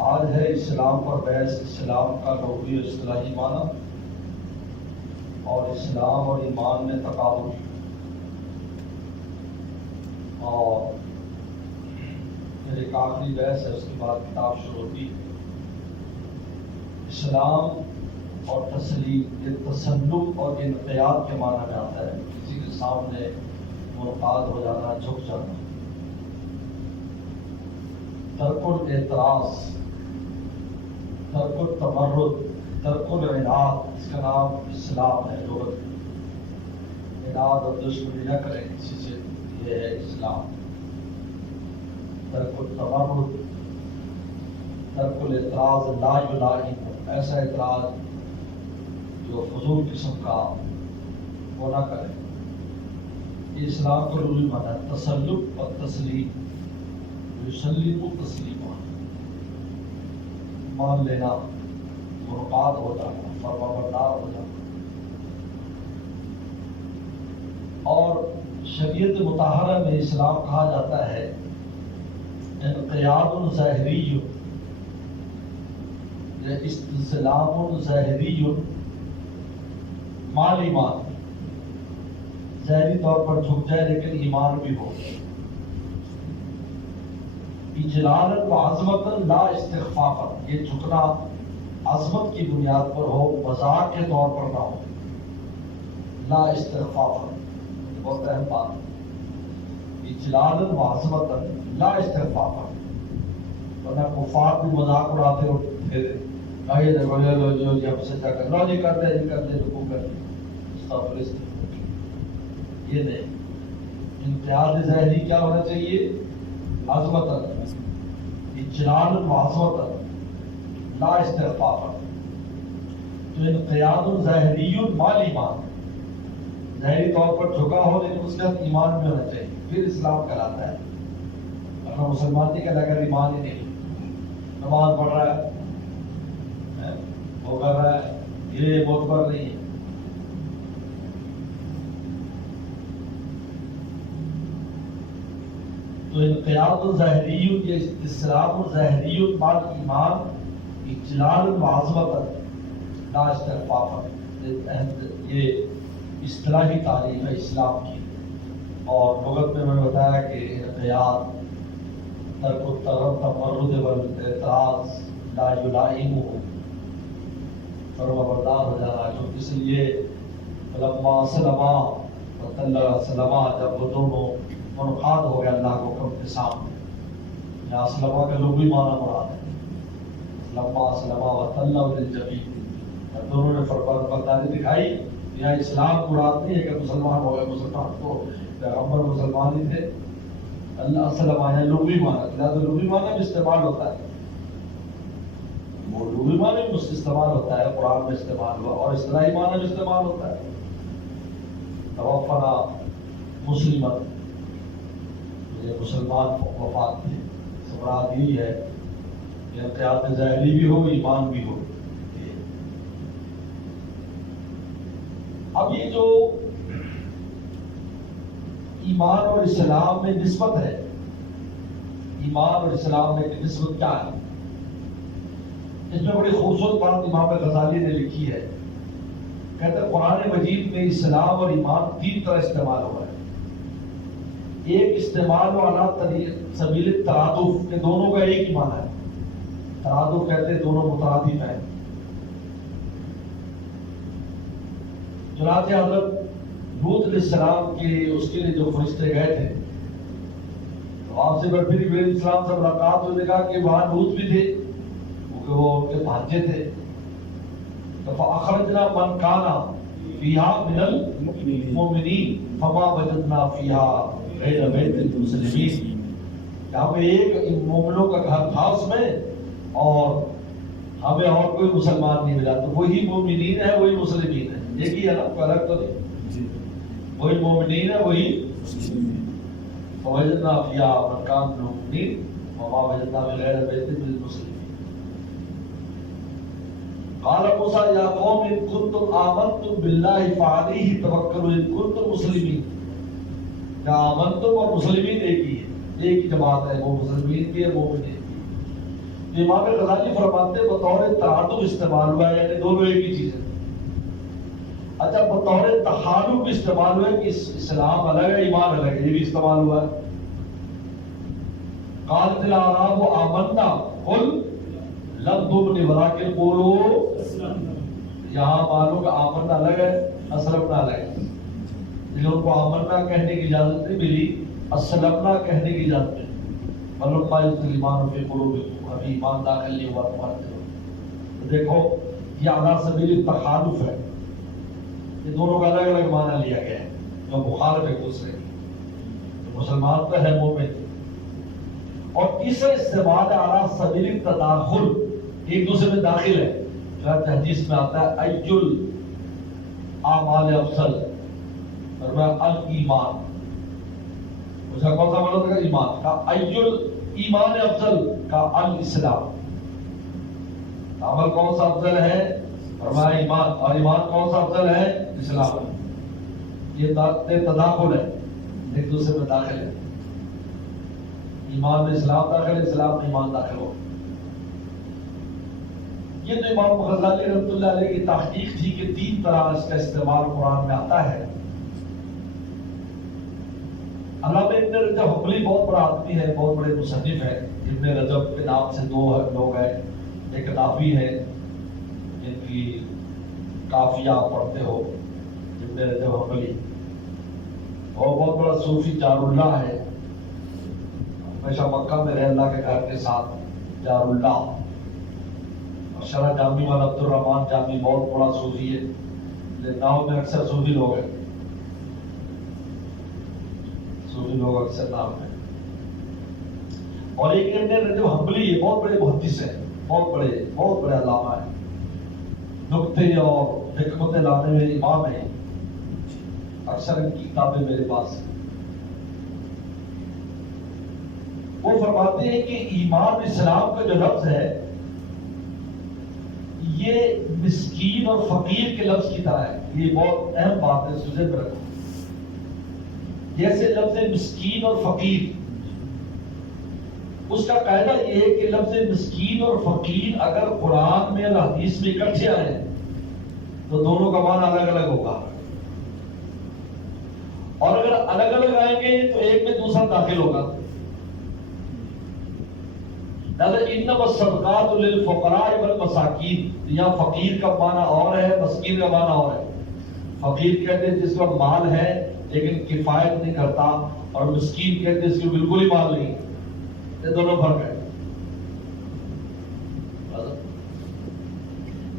آج ہے اسلام پر بحث، اسلام کا لغوی و اصطلاحی معنی اور اسلام اور ایمان میں تقابل۔ اور پھر ایک آخری بحث ہے، اس کے بعد کتاب شروع ہوتی ہے۔ اسلام اور تسلیم، یہ تسلم اور انقیاد کے معنی میں آتا ہے، کسی کے سامنے منقاد ہو جانا، جھک جانا۔ ترک الاعتراض، ترک التمرد، ترک العناد، اس کا نام اسلام ہے لغت میں۔ عناد اور دشمنی نہ کریں کسی سے، یہ ہے اسلام۔ ترک التمرد، ترک الاعتراض لا یلائم، ایسا اعتراض جو فضول قسم کا وہ نہ کرے۔ یہ اسلام کا لغوی معنی ہے، تسلم اور تسلیم، یسلم تسلیما، مان لینا، منقاد ہو جانا، فرمانبردار ہو جانا۔ اور شریعت مطہرہ میں اسلام کہا جاتا ہے انقیاد ظاہری، استسلام ظاہری مال ایمان، ظاہری طور پر جھک جائے لیکن ایمان بھی ہو۔ اجلالا و عظمتا لا استخفافا، یہ جھکنا عظمت کی بنیاد پر ہو، مذاق کے طور پر نہ ہو۔ لا استخفافا، بہت اہم بات ہے۔ اجلالا و عظمتا لا استخفافا، ورنہ کفار بھی مذاق اڑاتے ہو، پھر آگے دیکھو جو ہم سجدہ کر لو جی، کر دے رکوع کر دے، استغفر استغفر، یہ نہیں۔ امتیاز ظاہری کیا ہونا چاہیے؟ عظمتا، اجلال وعظمتا، لا استخفافا۔ تو انقیاد ظاہری مال ایمان، ظاہری طور پر جھکا ہو لیکن اس کے ساتھ ایمان بھی ہونا چاہیے، پھر اسلام کہلاتا ہے۔ اپنا مسلمان نہیں کہتا اگر ایمان ہی نہیں، نماز پڑھ رہا ہے، وہ کر رہا ہے، یہ معتبر نہیں ہے۔ تو انقیاد ظاہری، یہ استسلام ظاہری مال ایمان، اجلال وعظمتا لا استخفافا، یہ اصطلاحی تعلیم ہے اسلام کی۔ اور لغت میں نے بتایا کہ انقیاد، ترک التمرد والاعتراض لا یلائمہ، فرمانبردار ہو جانا۔ جو اس لیے لما سلما سلما، جب وہ دونوں منقاد ہو گیا اللہ کو حکم کے سامنے، یہاں اسلمہ کا لغوی معنی مراد ہے۔ لما اسلما وتلوا للجبین، جب دونوں نے فرمانبرداری دکھائی، یہاں اسلام مراد نہیں ہے کہ مسلمان ہو گئے، مسلمان تو پیغمبر مسلمان ہی تھے۔ اللہ اسلمہ ہے لغوی معنی، لہٰذا لغوی معنی بھی استعمال ہوتا ہے، وہ لغوی معنی بھی استعمال ہوتا ہے، قرآن میں استعمال ہوا، اور اصطلاحی معنی بھی استعمال ہوتا ہے۔ توفنا مسلمن، یہ مسلمان وفات تھے، مراد یہی ہے کہ انقیاد ظاہری بھی ہو، ایمان بھی ہو۔ اب یہ جو ایمان اور اسلام میں نسبت ہے، ایمان اور اسلام میں نسبت کیا ہے؟ اس میں بڑی خوبصورت بات امام غزالی نے لکھی ہے، کہتے ہیں قرآن مجید میں اسلام اور ایمان تین طرح استعمال ہوا ہے۔ ایک استعمال والا سبیل ترادف، کہ دونوں کا ایک ہی معنی ہے، ترادف کہتے ہیں دونوں مترادف ہیں۔ چنانچہ حضرت لوط علیہ السلام کے اس کے لیے جو فرشتے گئے تھے، تو آپ سے پھر علیہ السلام سے ملاقات ہوئی، نے کہا کہ وہاں لوط بھی تھے، کیونکہ وہ ان کے بھانجے تھے۔ تو فَأَخْرَجْنَا مَنْ كَانَ فِيهَا مِنَ الْمُؤْمِنِينَ فَمَا وَجَدْنَا فِيهَا غَيْرَ بَيْتِ الْمُسْلِمِينَ، یہاں پہ ایک مومنوں کا گھر تھا اس میں، اور ہمیں اور کوئی مسلمان نہیں ملا۔ تو وہی مومنین ہے، وہی مسلمین ہے، ایک ہی ہے نا، کوئی الگ تو نہیں، وہی مومنین ہے، وہی فَوَجَدْنَا فِيهَا مَنْ كَانَ مِنَ الْمُؤْمِنِينَ وَمَا وَجَدْنَا غَيْرَ بَيْتِ الْمُسْلِمِينَ۔ قال موسیٰ یا قوم ان کنتم آمنتم باللہ فعلیہ توکلوا ان کنتم مسلمین، یا آمنتم اور مسلمین ایک ہی ہے، ایک ہی جماعت ہے، وہ مسلمین کی ہے، مومنین کی۔ امام غزالی فرماتے بطور ترادف استعمال ہوا ہے، یعنی دونوں ایک ہی چیز ہے۔ اچھا بطور تخالف استعمال ہوا ہے کہ اسلام الگ ہے ایمان الگ ہے، یہ بھی استعمال ہوا ہے۔ قالت الاعراب آمنا قل لم تؤمنوا ولکن قولوا، یہاں معلوم کہ آمنا الگ ہے، اسلمنا الگ ہے۔ ان کو آمنا کہنے کی اجازت نہیں ملی، اسلمنا کہنے کی اجازت ملی۔ ولما يدخل الایمان فی قلوبکم، ابھی ایمان داخل نہیں ہوا تمہارے دلوں۔ دیکھو یہ علی سبیل التخالف ہے، یہ دونوں کا الگ الگ معنی لیا گیا ہے جو مخالف ایک دوسرے کی۔ مسلمان تو ہے مومن، اور تیسرا استعمال علی سبیل التداخل، ایک دوسرے میں داخل ہے۔ حدیث میں آتا ہے ایجل اعمال افضل، الایمان، اس کا کون سا مطلب تھا؟ ایمان کا۔ ایجل ایمان افضل کا الاسلام، عمل کون سا افضل ہے؟ فرمایا ایمان، اور ایمان کون سا افضل ہے؟ اسلام۔ یہ تداخل ہے، ایک دوسرے میں داخل ہے۔ ایمان میں اسلام داخل ہے، اسلام میں ایمان داخل ہو۔ یہ تو امام غزالی رحمۃ اللہ علیہ کی تحقیق تھی کہ 3 طرح اس کا استعمال قرآن میں آتا ہے۔ علامہ ابن رجب حنبلی بہت بڑا آدمی ہے، بہت بڑے مصنف ہے۔ ابن رجب کے نام سے 2 لوگ ہیں، ایک نافی ہے جن کی کافیہ آپ پڑھتے ہو، ابن رجب حنبلی، اور بہت بڑا صوفی جار اللہ ہے، ہمیشہ مکہ میں رہے اللہ کے گھر کے ساتھ، جار اللہ۔ اور شرح جامی والا عبد الرحمن جامی بہت بڑا صوفی ہے، لکھنؤ میں اکثر صوفی لوگ ہیں، صوفی لوگ اکثر نام ہیں۔ اور ایک ابن رجب حنبلی ہے، بہت بڑے محدث ہیں، بہت بڑے علامہ ہیں، نکتے اور حکمت لانے میں امام ہیں، اکثر ان کی کتابیں میرے پاس ہیں۔ وہ فرماتے ہیں کہ ایمان اسلام کا جو لفظ ہے یہ مسکین اور فقیر کے لفظ کی طرح ہے۔ یہ بہت اہم بات ہے، سوچے میں رکھو۔ جیسے لفظ مسکین اور فقیر، اس کا قاعدہ یہ ہے کہ لفظ مسکین اور فقیر اگر قرآن میں اور حدیث میں اکٹھے آئے تو دونوں کا معنی الگ الگ ہوگا، اور اگر الگ الگ آئیں گے تو ایک میں دوسرا داخل ہوگا۔ انما الصدقات للفقراء والمساکین، یہاں فقیر کا معنی اور ہے، مسکین کا معنی اور ہے۔ فقیر کہتے ہیں جس کا مال ہے لیکن کفایت نہیں کرتا، اور مسکین کہتے ہیں جس کو بالکل ہی مال نہیں۔ یہ دونوں فرق ہے۔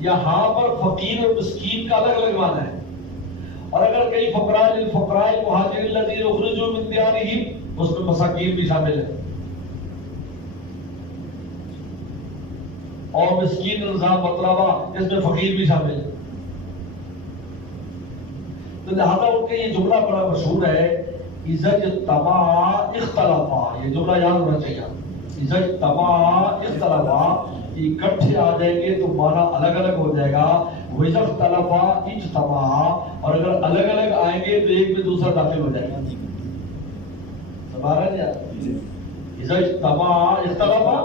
یہاں پر فقیر اور مسکین کا الگ الگ معنی ہے، اور اگر کئی فقراء للفقراء المہاجرین الذین اخرجوا من دیارہم، اس میں مساکین بھی شامل ہے، اور مسکین نظام مطلبہ اس میں فقیر بھی شامل ہے۔ تو لہذا ان کا یہ جملہ بڑا مشہور ہے، اذا اجتمعا اختلفا، یہ جملہ یاد ہونا چاہیے۔ اذا اجتمعا اختلفا، اکٹھے آ جائیں گے تو معنی الگ الگ ہو جائے گا۔ واذا اختلفا اجتمعا، اور اگر الگ الگ آئیں گے تو ایک میں دوسرا داخل ہو جائے گا۔ سمجھ رہے ہیں؟ اذا اجتمعا اختلفا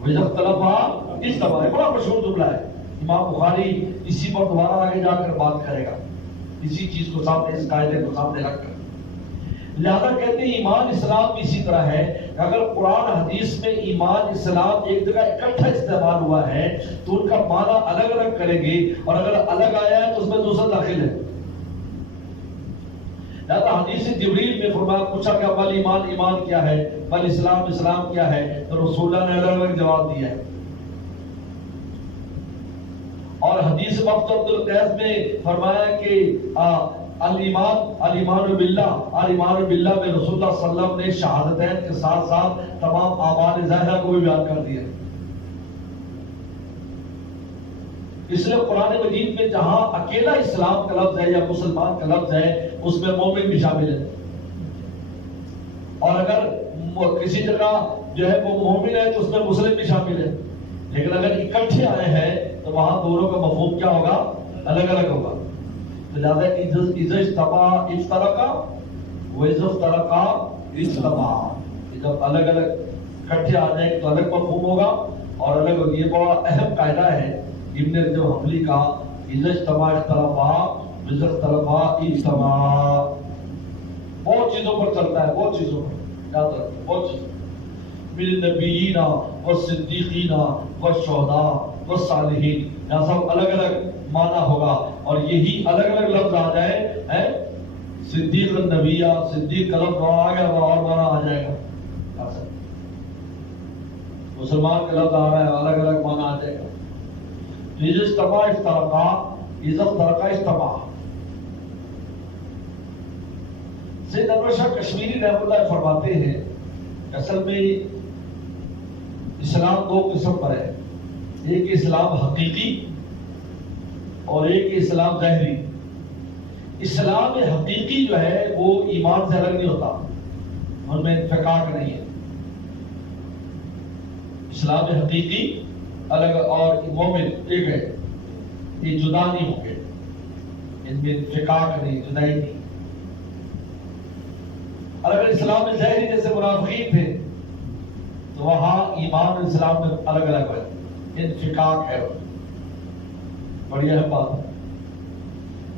واذا اختلفا اجتمعا، بڑا مشہور جملہ ہے۔ امام بخاری اسی پر دوبارہ آگے جا کر بات کرے گا، اسی چیز کو سامنے، اس قاعدے کو سامنے رکھ کر۔ لہذا کہتے ہیں ایمان اسلام بھی اسی طرح ہے کہ اگر قرآن حدیث میں ایمان اسلام ایک جگہ اکٹھا استعمال ہوا ہے تو ان کا معنی الگ الگ کریں گے، اور اگر الگ آیا ہے تو اس میں دوسرا داخل ہے۔ لہذا حدیث جبریل میں فرمایا، پوچھا کہ بل ایمان، ایمان کیا ہے؟ بل اسلام، اسلام کیا ہے؟ تو رسول اللہ نے الگ الگ جواب دیا ہے۔ اور حدیث وقت عبد القیس میں فرمایا کہ الایمان باللہ، الایمان باللہ میں رسول اللہ صلی اللہ علیہ وسلم نے شہادتین کے ساتھ ساتھ تمام اعمال ظاہرہ کو بھی بیان کر دیا۔ اس لیے قرآن مجید میں جہاں اکیلا اسلام کا لفظ ہے یا مسلمان کا لفظ ہے، اس میں مومن بھی شامل ہے، اور اگر کسی جگہ جو ہے وہ مومن ہے تو اس میں مسلم بھی شامل ہے، لیکن اگر اکٹھے آئے ہیں تو وہاں دونوں کا مفہوم کیا ہوگا؟ الگ الگ ہوگا۔ تو لہذا اذا اجتمعا افترقا واذا افترقا اجتمعا، جب الگ الگ اکٹھے آ جائیں تو الگ مفہوم ہوگا اور الگ. یہ بڑا اہم قاعدہ ہے ابن رجب حنبلی کا. اذا اجتمع اختلفا واذا اختلفا اجتماع. بہت چیزوں پر چلتا ہے, بہت چیزوں پر یاد رکھیں, بہت چیزوں من النبیین والصدیقین والشہداء والصالحین. یہاں سب الگ الگ معنی ہوگا اور یہی الگ الگ لفظ آ جائے صدیق النبی, صدیق کا لفظ آ گیا اور معنی آ جائے گا. مسلمان کا لفظ آ رہا ہے الگ الگ معنی آ جائے گا. اذا اجتمع افترقا اذا افترقا اجتمع. سید انور شاہ کشمیری رحمۃ اللہ فرماتے ہیں اصل میں اسلام دو قسم پر ہے, ایک اسلام حقیقی اور ایک اسلام ظاہری. اسلام حقیقی جو ہے وہ ایمان سے الگ نہیں ہوتا, ان میں انفکاک نہیں ہے. اسلام حقیقی الگ اور مومن ایک ہے, یہ جدا نہیں ہوں گے, ان میں انفکاک نہیں, جدائی نہیں. اور اگر اسلام میں ظاہری جیسے منافقین تھے تو وہاں ایمان اور اسلام میں الگ الگ ہے, انفکاک ہے. بڑی اہم بات ہے.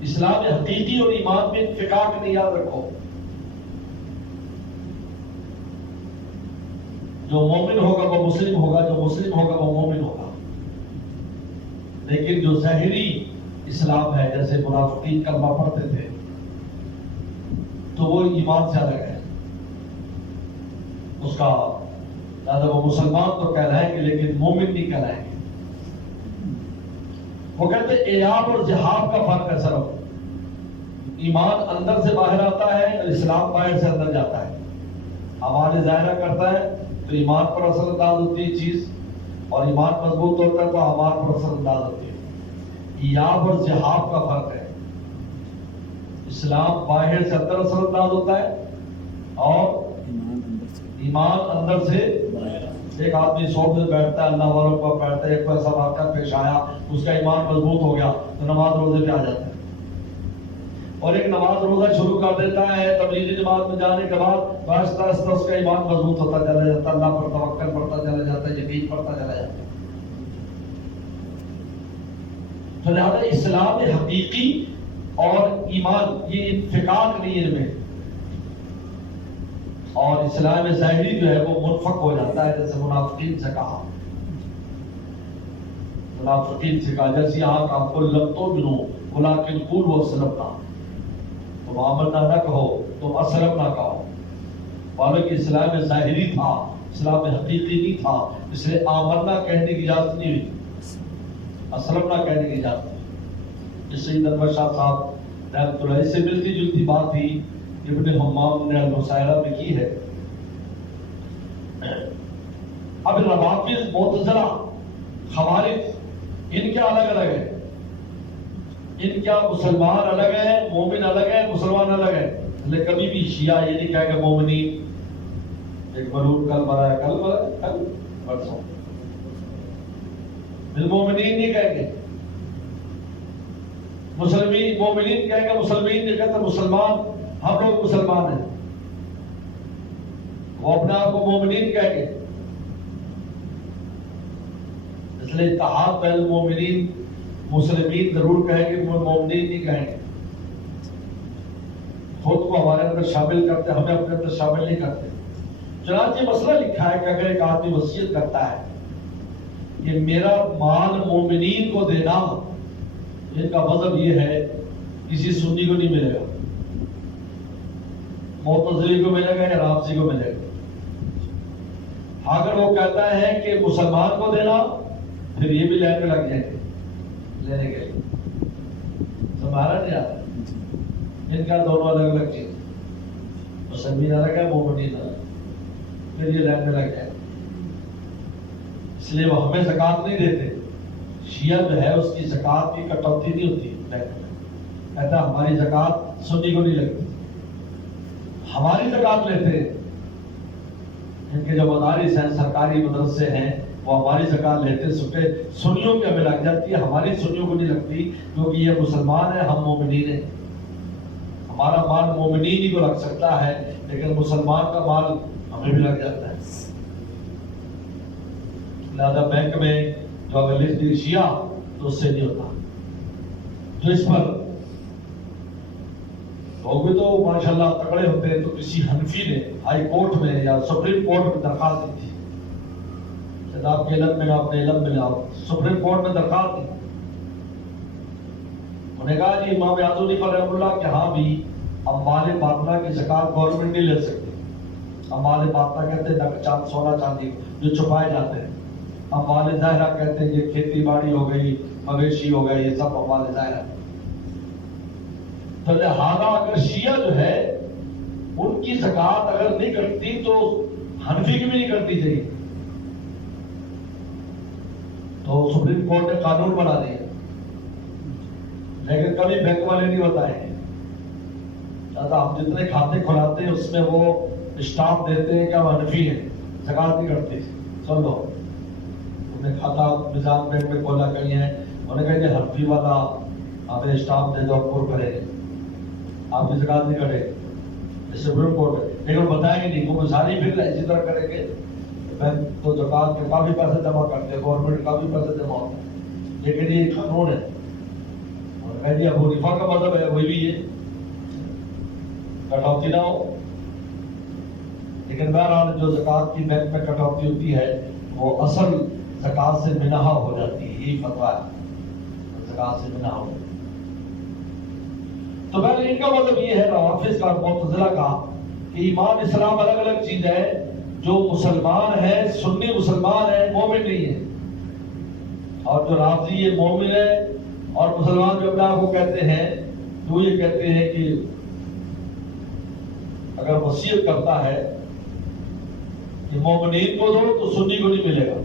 اسلام حقیقی اور ایمان میں انفکاک نہیں, یاد رکھو. جو مومن ہوگا وہ مسلم ہوگا, جو مسلم ہوگا وہ مومن ہوگا. لیکن جو ظاہری اسلام ہے جیسے منافقین کلمہ پڑھتے تھے تو وہ ایمان سے الگ ہے. اس کا زیادہ وہ مسلمان تو کہلائیں گے لیکن مومن نہیں کہلائیں گے. وہ کہتے ہیں ایاب اور جہاب کا فرق ہے صرف. ایمان اندر سے باہر آتا ہے اور اسلام باہر سے اندر جاتا ہے. ہمارے ظاہرہ کرتا ہے تو ایمان پر اثر انداز ہوتی ہے چیز, اور ایمان مضبوط ہوتا ہے تو اعمال پر اثر انداز ہوتی ہے. ایاب اور جہاب کا فرق ہے. اسلام باہر سے اندر اثر انداز ہوتا ہے اور ایمان اندر سے. ایک آدمی سو میں بیٹھتا ہے, اللہ والوں پر بیٹھتا ہے, ایک ایسا واقعہ پیش آیا, اس کا ایمان مضبوط ہو گیا تو نماز روزے پہ آ جاتا ہے. اور ایک نماز روزہ شروع کر دیتا ہے تبلیغی جماعت میں جانے کے بعد آہستہ آہستہ اس کا ایمان مضبوط ہوتا چلا جاتا ہے, اللہ پر توکل بڑھتا چلا جاتا ہے, یقین بڑھتا چلا جاتا ہے. تو لہٰذا اسلام حقیقی اور ایمان یہ انفکاک نہیں ان میں, اور اسلام ظاہری جو ہے وہ منفک ہو جاتا ہے. جیسے منافقین سے کہا, منافقین سے کہا جیسے یہاں کا قل لم تؤمنوا ولکن قولوا اسلمنا, تم آمنا نہ کہو تم اسلم نہ کہو. حالانکہ اسلام ظاہری تھا, اسلام حقیقی نہیں تھا, اس لیے آمنا کہنے کی اجازت نہیں ہوئی, اسلم نہ کہنے کی اجازت. جس سید انور شاہ صاحب رحمۃ اللہ سے ملتی جلتی بات تھی ابن حمام نے المسائلہ میں کی ہے. اب روافض, معتزلہ, خوارج, ان کیا الگ الگ ہے. ان کیا مسلمان الگ ہے, مومن الگ ہے, مسلمان الگ ہے. لیکن کبھی بھی شیعہ یہ نہیں کہے گا مومنین, ایک ملعون کل مرا ہے, کل مرا ہے, کل پرسوں, بالمومنین نہیں کہیں گے. مسلمین مومنین کہیں گے, مسلمین نہیں کہتے مسلمان, ہم لوگ مسلمان ہیں. وہ اپنے آپ کو مومنین کہیں گے. اس لیے اتحاد بین المومنین, مسلمین ضرور کہیں گے, مومنین نہیں کہیں گے. خود کو ہمارے اندر شامل کرتے, ہمیں اپنے اندر شامل نہیں کرتے. چنانچہ مسئلہ لکھا ہے کہ اگر ایک آدمی وصیت کرتا ہے کہ میرا مال مومنین کو دینا, ان کا مذہب یہ ہے کسی سنی کو نہیں ملے گا, معتزلی کو ملے گا یا رافضی کو ملے گا. اگر وہ کہتا ہے کہ مسلمان کو دینا, پھر یہ بھی لائن میں لگ جائیں گے لینے کے لیے. سمجھا نہیں آتا, ان کا دونوں الگ الگ چیز, مسلمین الگ ہے, مومنین الگ, پھر یہ لائن میں لگ جائے. اس لیے وہ ہمیں زکوٰۃ نہیں دیتے. شیعہ جو ہے اس کی زکوٰۃ کی کٹوتی نہیں ہوتی, کہتا ہماری زکوٰۃ سنی کو نہیں لگتی, ہماری زکوٰۃ لیتے. ان کے جو مدارس ہیں, سرکاری مدرسے ہیں, وہ ہماری زکوٰۃ لیتے. سنیوں کی ہمیں لگ جاتی ہے, ہماری سنیوں کو نہیں لگتی, کیونکہ یہ مسلمان ہیں, ہم مومنین ہیں. ہمارا مال مومنین ہی کو لگ سکتا ہے, لیکن مسلمان کا مال ہمیں بھی لگ جاتا ہے. لہذا بینک میں جو اگر لکھ دی شیعہ تو اس سے نہیں ہوتا. جو اس پر لوگ بھی تو ماشاءاللہ تکڑے ہوتے ہیں, تو کسی حنفی نے ہائی کورٹ میں یا سپریم کورٹ میں درخواست دی تھی, آپ کے علم میں اپنے علم میں لاؤ. سپریم کورٹ میں درخواست دی, انہوں نے کہا جی امام اعظم حنیفہ رحمہ اللہ کہ ہاں بھی اموال باطنہ کی زکات گورنمنٹ نہیں لے سکتی. اموال باطنہ کہتے ہیں سونا چاندی جو چھپائے جاتے ہیں. اموال ظاہرہ کہتے ہیں یہ کھیتی باڑی ہو گئی, مویشی ہو گئے, یہ سب اموال ظاہرہ. تو لہذا اگر شیعہ جو ہے ان کی زکات اگر نہیں کٹتی تو حنفی کی بھی نہیں کرنی چاہیے. تو سپریم کورٹ نے قانون بنا دیا, لیکن کبھی بینک والے نہیں بتائے. ہم جتنے کھاتے کھلاتے ہیں اس میں وہ اسٹاف دیتے ہیں کہ ہم حنفی ہیں, زکات نہیں کرتے. سن لو, انہوں نے کھاتا نظام بینک میں کھولا کہیں ہے, انہوں نے کہا کہ حنفی والا ہمیں اسٹاف دے دو, پر کرے آپ کی زکات نہیں کرے. سپریم کورٹ ہے, لیکن وہ بتائیں گے نہیں, وہ ساری پھر اسی طرح کریں گے. بینک تو زکات کے کافی پیسے جمع کرتے ہیں, گورنمنٹ کافی پیسے جمع ہوتے ہیں, لیکن یہ قانون ہے. جی ابو حنیفہ کا مذہب ہے وہی بھی یہ کٹوتی نہ ہو. لیکن بہرحال جو زکات کی بینک میں کٹوتی ہوتی ہے وہ اصل زکات سے منہا ہو جاتی ہے, یہی فتویٰ ہے, زکات سے منہا ہو. تو پہلے ان کا مطلب یہ ہے روافض کا, معتزلہ کا, کہ ایمان اسلام الگ الگ چیز ہے. جو مسلمان ہے, سنی مسلمان ہے, مومن نہیں ہے. اور جو رافضی یہ مومن ہے, اور مسلمان جو اپنے آپ کو کہتے ہیں تو یہ کہتے ہیں کہ اگر وصیت کرتا ہے کہ مومنین کو دو تو سنی کو نہیں ملے گا,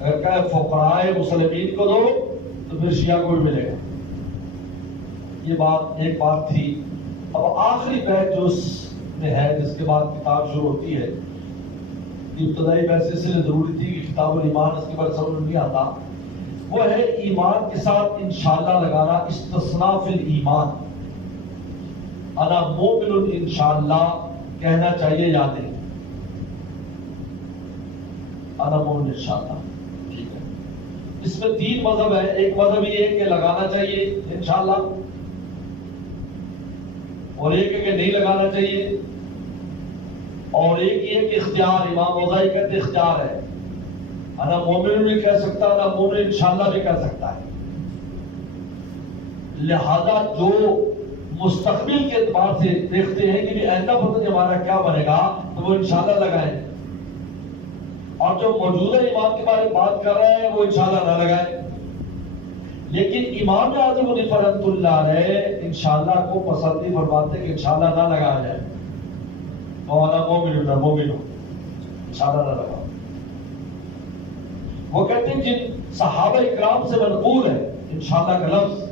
اگر کہے فقراء مسلمین کو دو تو پھر شیعہ کو بھی ملے گا. یہ بات ایک بات تھی. اب آخری بیت جو اس میں ہے, جس کے بعد کتاب شروع ہوتی ہے, ابتدائی بیت اس لیے ضروری تھی کہ کتاب الایمان اس کے بعد سمجھ نہیں آتا, وہ ہے ایمان کے ساتھ انشاءاللہ لگانا. استثناء فی الایمان, انا مومن انشاءاللہ کہنا چاہیے, یاد ہے انا مومن انشاءاللہ. ٹھیک ہے, اس میں 3 مذہب ہے. ایک مذہب یہ ہے کہ لگانا چاہیے انشاءاللہ, اور ایک ہے کہ نہیں لگانا چاہیے, اور ایک یہ کہ اختیار, امام اوزاعی کہتے اختیار ہے. انا مومن بھی کہہ سکتا ہے, انا مومن انشاءاللہ بھی کہہ سکتا ہے. لہذا جو مستقبل کے اعتبار سے دیکھتے ہیں کہ آئندہ پتہ ہمارا کیا بنے گا, تو وہ انشاءاللہ لگائیں, اور جو موجودہ ایمان کے بارے میں بات کر رہے ہیں وہ انشاءاللہ نہ لگائیں. لیکن امام اعظم حنیفہ رحمۃ اللہ علیہ انشاءاللہ کو پسند نہیں فرماتے کہ انشاءاللہ نہ لگایا جائے. اور مومن انشاءاللہ نہ لگاؤ. وہ کہتے ہیں جن صحابہ اکرام سے منقول ہے انشاءاللہ کا لفظ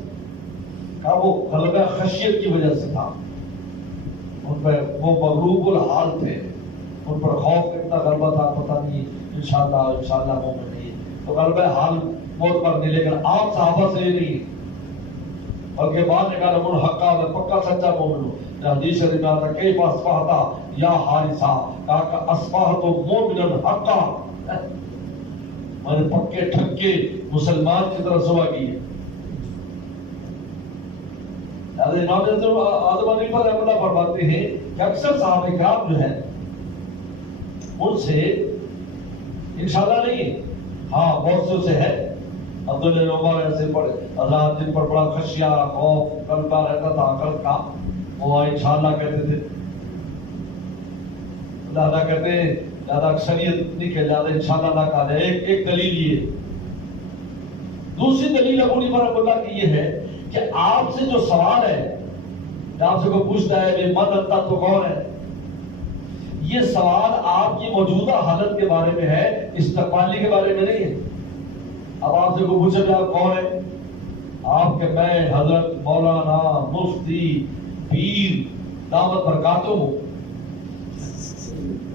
کا, وہ غلبہ خشیت کی وجہ سے تھا. ان پہ وہ مغلوب الحال تھے, ان پر خوف اتنا غلبہ تھا, پتہ نہیں انشاءاللہ مومن نہیں. تو غلبہ حال موت پر نہیں, لیکن آپ صحابہ سے یہ نہیں, بلکہ بعد نے کہا من حقا, میں پکا سچا مومن ہوں. حدیث شریف میں آتا کیف اصبحت یا حارثہ, کہا کہ اصبحت مومنا حقا, میں نے پکے ٹھکے مسلمان کی طرف صبح کی ہے. امام اعظم حنیفہ رحمۃ اللہ فرماتے ہیں کہ اکثر صحابہ کرام جو ہیں ان سے انشاءاللہ نہیں, ہاں بہت سے ہے. عبداللہ عمر ایسے پڑھے حضرات جن پر بڑا خشیہ خوف قلبہ رہتا تھا عقل کا, وہ انشاءاللہ کہتے تھے. لہذا کہتے ہیں زیادہ اکثریت نہیں کہ زیادہ انشاءاللہ نہ کہا جائے. ایک دلیل یہ. دوسری دلیل ابو حنیفہ رحمۃ اللہ کی یہ ہے کہ آپ سے جو سوال ہے, آپ سے کوئی پوچھتا ہے بے من انت, تو کون ہے, یہ سوال آپ کی موجودہ حالت کے بارے میں ہے, استقبالی کے بارے میں نہیں ہے. اب آپ سے کوئی پوچھے کہ آپ کون ہیں, آپ کے میں حضرت مولانا مفتی پیر دامت برکاتہم ہوں,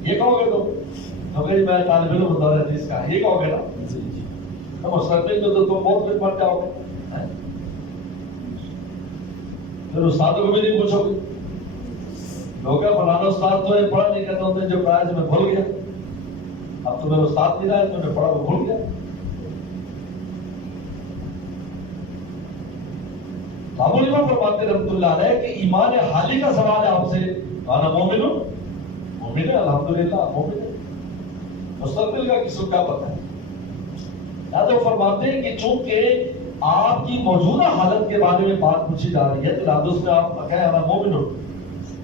یہ کہو گے تو میں طالب علم دور حدیث کا, یہ کہو گے نا. مستقبل میں تو تم بہت کچھ بن جاؤ گے, پھر استادوں کو بھی نہیں پوچھو گے. لوگ فلانا استاد تو پڑھا نہیں کہتا ہوں جو پڑھایا میں بھول گیا، اب تو میرا استاد نہیں رہا ہے، تو نے پڑھا وہ بھول گیا. ابو الامام فرماتے رحمۃ اللہ علیہ کہ ایمان حالی کا سوال ہے آپ سے، انا مومن ہوں، مومن ہے الحمدللہ مومن ہے، مستقبل کا کسی کو کیا پتہ ہے. تو فرماتے ہیں کہ چونکہ آپ کی موجودہ حالت کے بارے میں بات پوچھی جا رہی ہے تو لازم میں آپ کہیں انا مومن ہوں،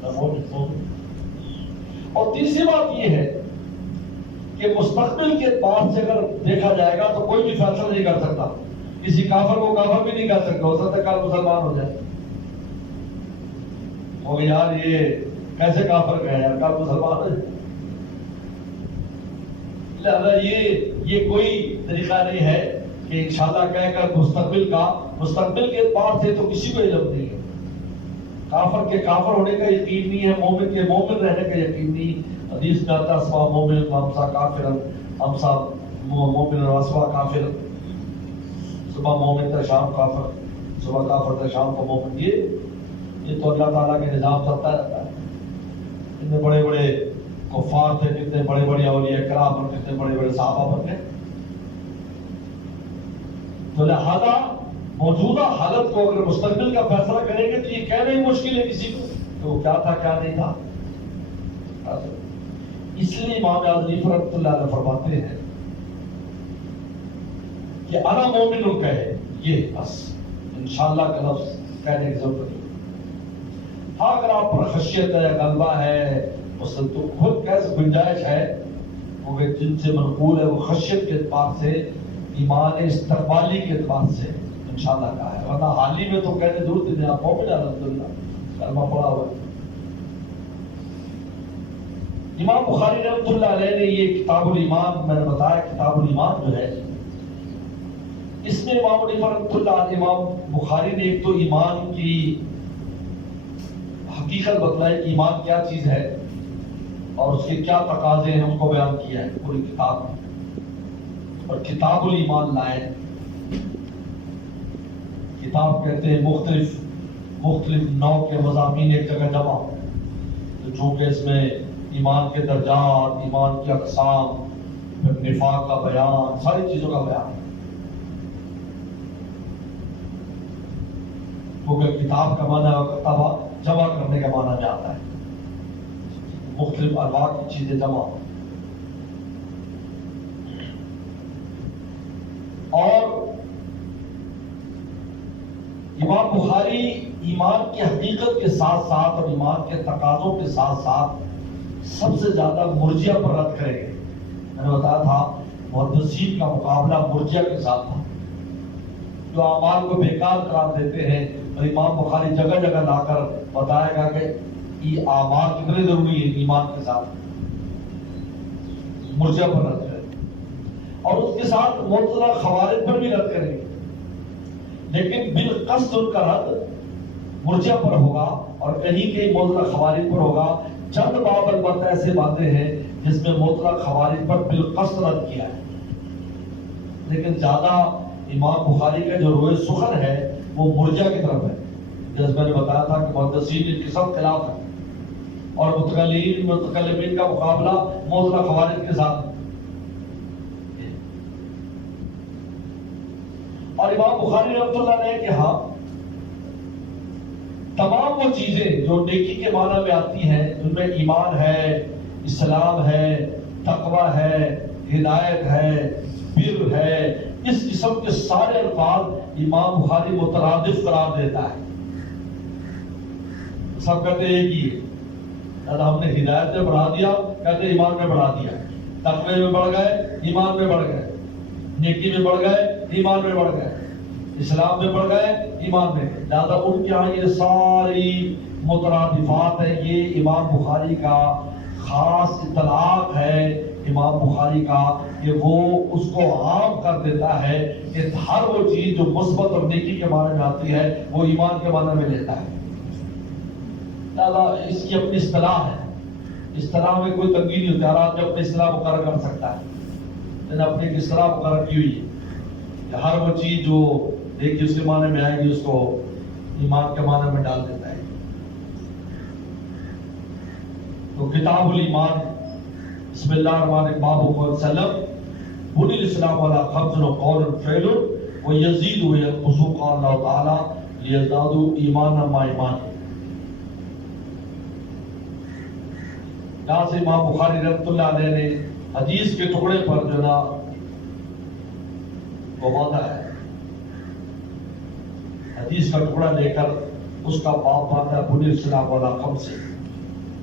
مومن. اور تیسری بات یہ ہے کہ مستقبل کے بعد سے اگر دیکھا جائے گا تو کوئی بھی فیصلہ نہیں کر سکتا، کسی کافر کو کافر بھی نہیں کر سکتا، ہو سکتا ہے کل مسلمان ہو جائے، وہ یار یہ کیسے کافر کہے یار کل مسلمان ہو جائے. لہذا یہ کوئی طریقہ نہیں ہے کہ انشاءاللہ کہہ کر مستقبل کے اعتبار سے تو کسی کو علم نہیں ہے. کافر کے کافر ہونے کا یقین نہیں ہے، مومن کے مومن رہنے کا یقین نہیں. حدیث میں آتا ہے صبح مومن امسا کافر، امسا مومن واسوا کافر، صبح مومن تھا شام کافر، صبح کافر تھا شام کو مومن. یہ تو اللہ تعالیٰ کے نظام چلتا رہتا ہے. اتنے بڑے بڑے کفار تھے، کتنے بڑے بڑے اولیاء کرام اور کتنے بڑے بڑے صحابہ بن گئے. تو لہذا موجودہ حالت کو اگر مستقبل کا فیصلہ کریں گے تو یہ کہنا ہی مشکل ہے کسی کو کہ وہ کیا تھا کیا نہیں تھا. اس لیے امام اعظم رحمۃ اللہ علیہ فرماتے ہیں کہ انا مومن کہے، یہ بس انشاءاللہ کا لفظ کہنے کی ضرورت نہیں. ہاں اگر آپ پر خشیت ہے، غلبہ ہے، تو خود کیسے گنجائش ہے کیونکہ جن سے منقول ہے وہ خشیت کے اعتبار سے، ایمان استقبالی کے اعتبار سے انشاءاللہ کہا ہے. ورنہ حالی میں تو کہنے ضرورت نہیں، آپ مومن الحمدللہ کلمہ پڑھا ہوا ہے. امام بخاری رحمۃ اللہ علیہ نے یہ کتاب الایمان، میں نے بتایا کتاب الایمان جو ہے اس میں امام رحمۃ اللہ علیہ امام بخاری نے ایک تو ایمان کی حقیقت بتلائی کہ ایمان کیا چیز ہے اور اس کے کیا تقاضے ہیں ان کو بیان کیا ہے پوری کتاب میں. اور کتاب الایمان لائے. کتاب کہتے ہیں مختلف نوع کے مضامین ایک جگہ جمع، تو چونکہ اس میں ایمان کے درجات، ایمان کی اقسام، پھر نفاق کا بیان، ساری چیزوں کا بیان. کیونکہ کتاب کا معنی کتابہ جمع کرنے کا معنی میں آتا ہے، مختلف انواع کی چیزیں جمع. اور امام بخاری ایمان کی حقیقت کے ساتھ ساتھ اور ایمان کے تقاضوں کے ساتھ ساتھ سب سے زیادہ مرجیہ پر رد کریں گے. میں نے بتایا تھا محدثین کا مقابلہ مرجیہ کے ساتھ تھا جو اعمال کو بیکار قرار دیتے ہیں، اور امام بخاری جگہ جگہ لا کر بتائے گا کہ یہ اعمال کتنے ضروری ہیں ایمان کے ساتھ. مرجیہ پر رد کریں اور اس کے ساتھ معتزلہ خوارج پر بھی رد کریں گے، لیکن بالقصد ان کا رد مرجیہ پر ہوگا اور کہیں کہ معتزلہ خوارج پر ہوگا. چند باب البتہ ایسے باتیں ہیں جس میں معتزلہ خوارج پر بالقصد رد کیا ہے، لیکن زیادہ امام بخاری کا جو روئے سخن ہے وہ مرجیہ کی طرف ہے. جیسے میں نے بتایا تھا کہ محدثین کے سب خلاف ہے اور متکلمین کا مقابلہ معتزلہ خوارج کے ساتھ. اور امام بخاری رحمۃ اللہ نے کہ ہاں تمام وہ چیزیں جو نیکی کے معنی میں آتی ہیں، جن میں ایمان ہے، اسلام ہے، تقوی ہے، ہدایت ہے، بر ہے، اس قسم کے سارے الفاظ امام بخاری مترادف قرار دیتا ہے. سب کہتے ہیں کہ ہم نے ہدایت میں بڑھا دیا، کہتے ایمان میں بڑھا دیا، تقوی میں بڑھ گئے، ایمان میں بڑھ گئے، نیکی میں بڑھ گئے، ایمان میں بڑھ گئے، اسلام میں بڑھ گئے، ایمان میں. لہٰذا ان کے یہاں یہ ساری مترادفات ہیں. یہ امام بخاری کا خاص اطلاق ہے، امام بخاری کا، کہ وہ اس کو عام کر دیتا ہے کہ ہر وہ چیز جو مثبت اور نیکی کے معنی میں آتی ہے وہ ایمان کے معنی میں لیتا ہے. لہٰذا اس کی اپنی اصطلاح ہے، اصطلاح میں کوئی تنگی نہیں ہوتی، ہر آدمی اپنی اصطلاح مقرر کر سکتا ہے. میں نے اپنی اصطلاح مقرر کی ہوئی ہے کہ ہر وہ چیز جو ایک اس کے معنی میں آئے گی اس کو ایمان کے معنی میں ڈال دیتا ہے. تو کتاب الایمان بسم اللہ الرحمن الرحیم باب وسلم بنی الاسلام علی خمس قول فعل ویزید وینقص قال اللہ تعالی لیزدادوا ایمانا مع ایمان. یہاں سے امام بخاری رحمۃ اللہ علیہ نے حدیث کے ٹکڑے پر جو نا وہ باندھا ہے، حدیث کا ٹکڑا لے کر اس کا باب باندھا بنی الاسلام علی خمس سے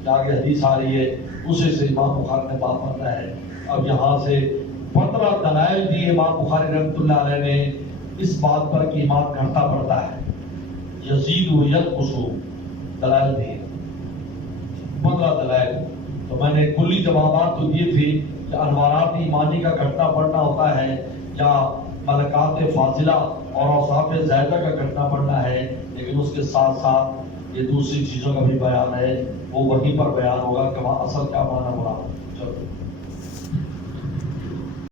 آگے حدیث آ رہی ہے، اسے سے امام بخاری نے باب باندھا ہے. اب یہاں سے 15 دلائل دیے امام بخاری رحمۃ اللہ علیہ نے اس بات پر کہ ایمان گھٹتا بڑھتا ہے، یزید و ینقص دلائل دیے 15 دلائل. تو میں نے کلی جوابات تو دیے تھے کہ انوارات ایمانی کا گھٹنا بڑھنا ہوتا ہے یا ملکات فاضلہ اور اوصاف زائدہ کا گھٹنا بڑھنا ہے، لیکن اس کے ساتھ ساتھ یہ دوسری چیزوں کا بھی بیان ہے، وہ وہیں پر بیان ہوگا کہ وہاں اصل کیا معنی ہو رہا ہے. چلو